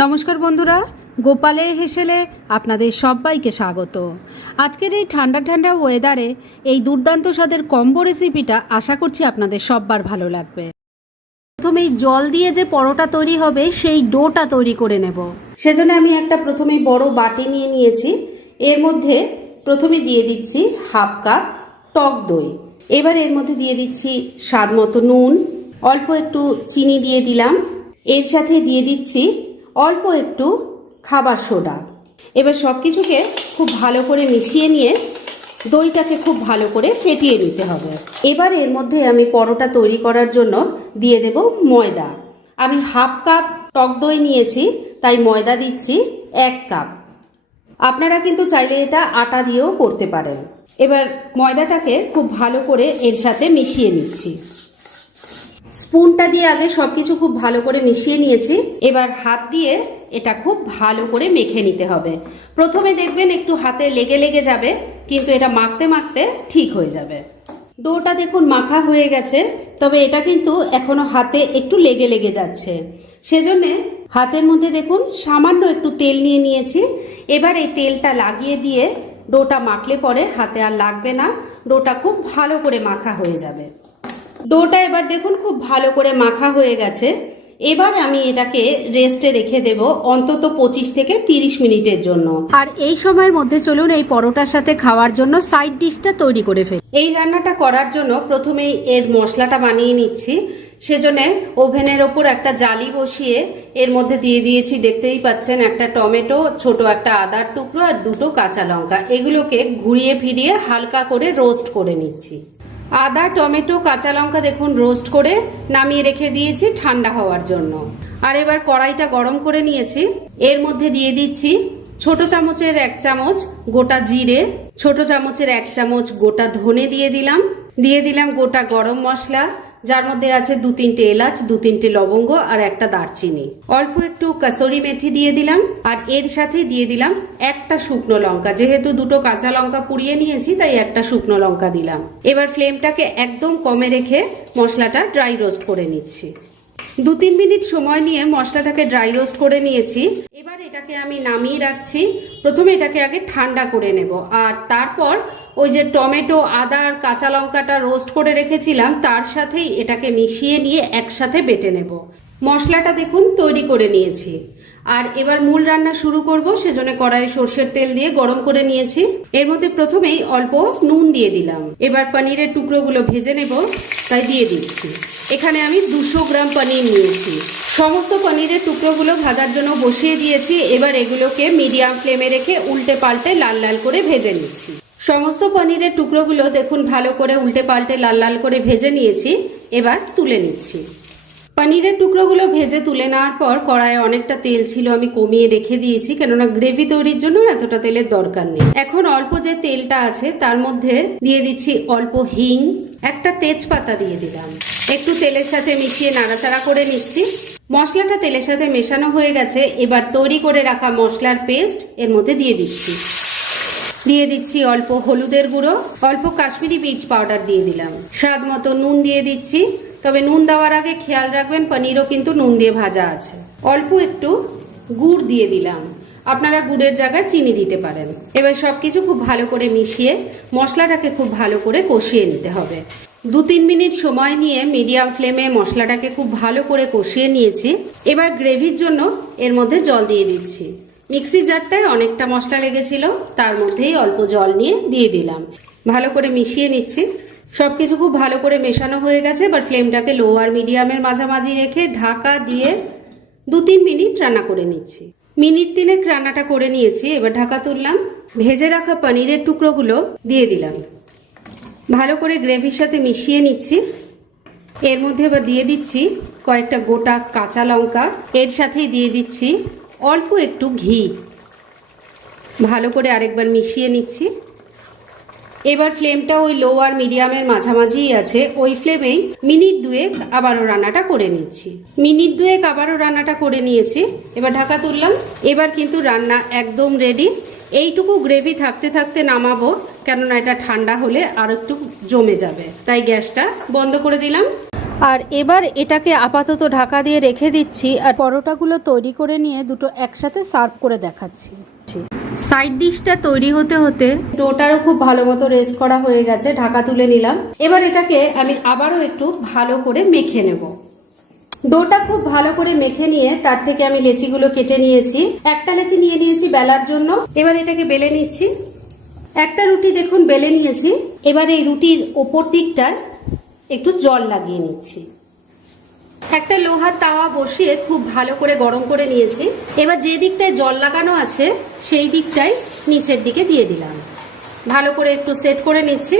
নমস্কার বন্ধুরা, গোপালে হেসেলে আপনাদের সবাইকে স্বাগত। আজকের এই ঠান্ডা ঠান্ডা ওয়েদারে এই দুর্দান্ত স্বাদের কম্বো রেসিপিটা আশা করছি আপনাদের সববার ভালো লাগবে। প্রথমেই জল দিয়ে যে পরোটা তৈরি হবে সেই ডোটা তৈরি করে নেব। সেজন্য আমি একটা প্রথমেই বড় বাটি নিয়ে নিয়েছি। এর মধ্যে প্রথমে দিয়ে দিচ্ছি হাফ কাপ টক দই। এবার এর মধ্যে দিয়ে দিচ্ছি স্বাদ মতো নুন, অল্প একটু চিনি দিয়ে দিলাম। এর সাথে দিয়ে দিচ্ছি অল্প একটু খাবার সোডা। এবার সব কিছুকে খুব ভালো করে মিশিয়ে নিয়ে দইটাকে খুব ভালো করে ফেটিয়ে নিতে হবে। এবার এর মধ্যে আমি পরোটা তৈরি করার জন্য দিয়ে দেব ময়দা। আমি হাফ কাপ টক দই নিয়েছি, তাই ময়দা দিচ্ছি 1 কাপ। আপনারা কিন্তু চাইলে এটা আটা দিয়েও করতে পারেন। এবার ময়দাটাকে খুব ভালো করে এর সাথে মিশিয়ে নিচ্ছি। স্পুনটা দিয়ে আগে সবকিছু খুব ভালো করে মিশিয়ে নিয়েছি। এবার হাত দিয়ে এটা খুব ভালো করে মেখে নিতে হবে। প্রথমে দেখবেন একটু হাতে লেগে লেগে যাবে, কিন্তু এটা মাখতে মাখতে ঠিক হয়ে যাবে। ডোটা দেখুন মাখা হয়ে গেছে, তবে এটা কিন্তু এখনো হাতে একটু লেগে লেগে যাচ্ছে। সেজন্য হাতের মধ্যে দেখুন সামান্য একটু তেল নিয়ে নিয়েছি। এবার এই তেলটা লাগিয়ে দিয়ে ডোটা মাখলে পরে হাতে আর লাগবে না, ডোটা খুব ভালো করে মাখা হয়ে যাবে। ডোটা এবার দেখুন খুব ভালো করে মাখা হয়ে গেছে। এবার আমি এটাকে রেস্টে রেখে দেব অন্তত 25 থেকে 30 মিনিটের জন্য। আর এই সময়ের মধ্যে চলুন এই পরোটার সাথে খাওয়ার জন্য সাইড ডিশটা তৈরি করে ফেলি। এই রান্নাটা করার জন্য প্রথমেই এর মশলাটা বানিয়ে নিচ্ছি। সেজন্য ওভেনের ওপর একটা জালি বসিয়ে এর মধ্যে দিয়ে দিয়েছি, দেখতেই পাচ্ছেন, একটা টমেটো, ছোট একটা আদার টুকরো আর 2টো কাঁচা লঙ্কা। এগুলোকে ঘুরিয়ে ফিরিয়ে হালকা করে রোস্ট করে নিচ্ছি। আদা, টমেটো, কাঁচা লঙ্কা দেখুন রোস্ট করে নামিয়ে রেখে দিয়েছি ঠান্ডা হওয়ার জন্য। আর এবার কড়াইটা গরম করে নিয়েছি। এর মধ্যে দিয়ে দিচ্ছি ছোট চামচের 1 চামচ গোটা জিরে, ছোট চামচের 1 চামচ গোটা ধনে দিয়ে দিলাম গোটা গরম মশলা, যার মধ্যে আছে 2-3টে এলাচ, 2-3টে লবঙ্গ আর একটা দারচিনি। অল্প একটু কাসুরি মেথি দিয়ে দিলাম। আর এর সাথে দিয়ে দিলাম একটা শুকনো লঙ্কা। যেহেতু 2টো কাঁচা লঙ্কা পুড়িয়ে নিয়েছি, তাই একটা শুকনো লঙ্কা দিলাম। এবার ফ্লেমটাকে একদম কমে রেখে মশলাটা ড্রাই রোস্ট করে নিচ্ছি। 2-3 মিনিট সময় নিয়ে মশলাটাকে ড্রাই রোস্ট করে নিয়েছি। এবার এটাকে আমি নামিয়ে রাখছি। প্রথমে এটাকে আগে ঠান্ডা করে নেব, আর তারপর ওই যে টমেটো, আদা আর কাঁচা লঙ্কাটা রোস্ট করে রেখেছিলাম তার সাথেই এটাকে মিশিয়ে নিয়ে একসাথে বেটে নেব। মশলাটা দেখুন তৈরি করে নিয়েছি। আর এবার মূল রান্না শুরু করব। সেজন্য কড়াইয়ে সর্ষের তেল দিয়ে গরম করে নিয়েছি। এর মধ্যে প্রথমেই অল্প নুন দিয়ে দিলাম। এবার পনিরের টুকরোগুলো ভেজে নেব, তাই দিয়ে দিচ্ছি। এখানে আমি 200 গ্রাম পনির নিয়েছি। সমস্ত পনিরের টুকরোগুলো ভাজার জন্য বসিয়ে দিয়েছি। এবার এগুলোকে মিডিয়াম ফ্লেমে রেখে উল্টে পাল্টে লাল লাল করে ভেজে নিচ্ছি। সমস্ত পনিরের টুকরোগুলো দেখুন ভালো করে উল্টে পাল্টে লাল লাল করে ভেজে নিয়েছি। এবার তুলে নিচ্ছি। পনিরের টুকরোগুলো ভেজে তুলে নেওয়ার পর কড়াইয়ে অনেকটা তেল ছিল, আমি কমিয়ে রেখে দিয়েছি, কেননা গ্রেভি তৈরির জন্য এতটা তেলের দরকার নেই। এখন অল্প যে তেলটা আছে তার মধ্যে দিয়ে দিচ্ছি অল্প হিং, একটা তেজপাতা দিয়ে দিলাম। একটু তেলের সাথে মিশিয়ে নাড়াচাড়া করে নিচ্ছি। মশলাটা তেলের সাথে মেশানো হয়ে গেছে। এবার তৈরি করে রাখা মশলার পেস্ট এর মধ্যে দিয়ে দিচ্ছি অল্প হলুদের গুঁড়ো, অল্প কাশ্মীরি মির্চ পাউডার দিয়ে দিলাম, স্বাদ মতো নুন দিয়ে দিচ্ছি। তবে নুন দেওয়ার আগে খেয়াল রাখবেন পনিরও কিন্তু নুন দিয়ে ভাজা আছে। অল্প একটু গুড় দিয়ে দিলাম, আপনারা গুড়ের জায়গায় চিনি দিতে পারেন। এবার সবকিছু খুব ভালো করে মিশিয়ে মশলাটাকে খুব ভালো করে কষিয়ে নিতে হবে। 2-3 মিনিট সময় নিয়ে মিডিয়াম ফ্লেমে মশলাটাকে খুব ভালো করে কষিয়ে নিয়েছি। এবার গ্রেভির জন্য এর মধ্যে জল দিয়ে দিচ্ছি। মিক্সি জারটায় অনেকটা মশলা লেগেছিল, তার মধ্যেই অল্প জল নিয়ে দিয়ে দিলাম। ভালো করে মিশিয়ে নিচ্ছি। সবকিছু খুব ভালো করে মেশানো হয়ে গেছে। এবার ফ্লেমটাকে লো আর মিডিয়ামের মাঝামাঝি রেখে ঢাকা দিয়ে 2-3 মিনিট রান্না করে নিচ্ছি। মিনিট 3 রান্নাটা করে নিয়েছি। এবার ঢাকা তুললাম। ভেজে রাখা পনিরের টুকরোগুলো দিয়ে দিলাম। ভালো করে গ্রেভির সাথে মিশিয়ে নিচ্ছি। এর মধ্যে এবার দিয়ে দিচ্ছি কয়েকটা গোটা কাঁচা লঙ্কা। এর সাথেই দিয়ে দিচ্ছি অল্প একটু ঘি। ভালো করে আরেকবার মিশিয়ে নিচ্ছি। এবার ফ্লেমটা ওই লো আর মিডিয়ামের মাঝামাঝিই আছে। ওই ফ্লেমেই মিনিট 2 আবারও রান্নাটা করে নিচ্ছি। মিনিট 2 আবারও রান্নাটা করে নিয়েছি। এবার ঢাকা তুললাম। এবার কিন্তু রান্না একদম রেডি। এইটুকু গ্রেভি থাকতে থাকতে নামাবো, কেননা এটা ঠান্ডা হলে আর একটু জমে যাবে, তাই গ্যাসটা বন্ধ করে দিলাম। আর এবার এটাকে আপাতত ঢাকা দিয়ে রেখে দিচ্ছি, আর পরোটাগুলো তৈরি করে নিয়ে দুটো একসাথে সার্ভ করে দেখাচ্ছি। সাইড ডিশটা তৈরি হতে হতে ডোটারও খুব ভালো মতো রেস্ট করা হয়ে গেছে, ঢাকা তুলে নিলাম। এবার এটাকে আমি আবারও একটু ভালো করে মেখে নেব। ডোটা খুব ভালো করে মেখে নিয়ে তার থেকে আমি লেচিগুলো কেটে নিয়েছি। একটা লেচি নিয়ে নিয়েছি বেলার জন্য। এবার এটাকে বেলে নিচ্ছি। একটা রুটি দেখুন বেলে নিয়েছি। এবার এই রুটির ওপর দিকটায় একটু জল লাগিয়ে নিচ্ছি। একটা লোহার তাওয়া বসিয়ে খুব ভালো করে গরম করে নিয়েছি। এবার যে দিকটায় জল লাগানো আছে সেই দিকটাই নিচের দিকে দিয়ে দিলাম। ভালো করে একটু সেট করে নিচ্ছি।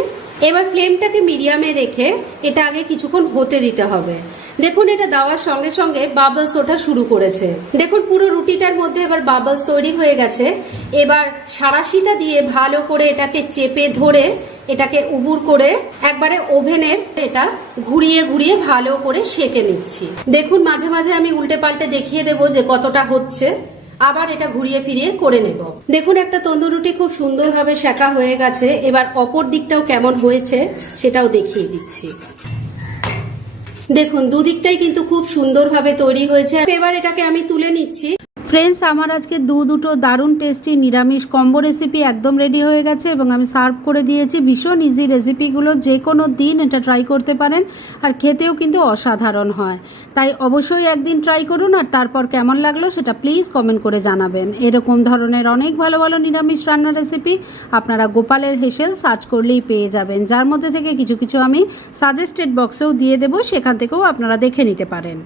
এবার ফ্লেমটাকে মিডিয়ামে রেখে এটা আগে কিছুক্ষণ হতে দিতে হবে। দেখুন এটা দেওয়ার সঙ্গে সঙ্গে বাবলস ওঠা শুরু করেছে। দেখুন পুরো রুটিটার মধ্যে এবার বাবলস তৈরি হয়ে গেছে। এবার সাঁড়াশিটা দিয়ে ভালো করে এটাকে চেপে ধরে এটাকে উবুর করে একবারে ওভেনে এটা ঘুরিয়ে ঘুরিয়ে ভালো করে সেঁকে নিচ্ছি। দেখুন মাঝে মাঝে আমি উল্টে পাল্টে দেখিয়ে দেবো যে কতটা হচ্ছে। আবার এটা ঘুরিয়ে ফিরিয়ে করে নেব। দেখুন একটা তন্দুর রুটি খুব সুন্দরভাবে সেঁকা হয়ে গেছে। এবার অপর দিকটাও কেমন হয়েছে সেটাও দেখিয়ে দিচ্ছি। দেখুন দুদিকটাই কিন্তু খুব সুন্দরভাবে তৈরি হয়েছে। এবার এটাকে আমি তুলে নিচ্ছি। ফ্রেন্ডস, আমার আজকে দুটো দারুণ টেস্টি নিরামিষ কম্বো রেসিপি একদম রেডি হয়ে গেছে এবং আমি সার্ভ করে দিয়েছি। ভীষণ ইজি রেসিপিগুলো, যে কোনো দিন এটা ট্রাই করতে পারেন আর খেতেও কিন্তু অসাধারণ হয়। তাই অবশ্যই একদিন ট্রাই করুন আর তারপর কেমন লাগলো সেটা প্লিজ কমেন্ট করে জানাবেন। এরকম ধরনের অনেক ভালো ভালো নিরামিষ রান্নার রেসিপি আপনারা গোপালের হেসেল সার্চ করলেই পেয়ে যাবেন, যার মধ্যে থেকে কিছু কিছু আমি সাজেস্টেড বক্সেও দিয়ে দেবো, সেখান থেকেও আপনারা দেখে নিতে পারেন।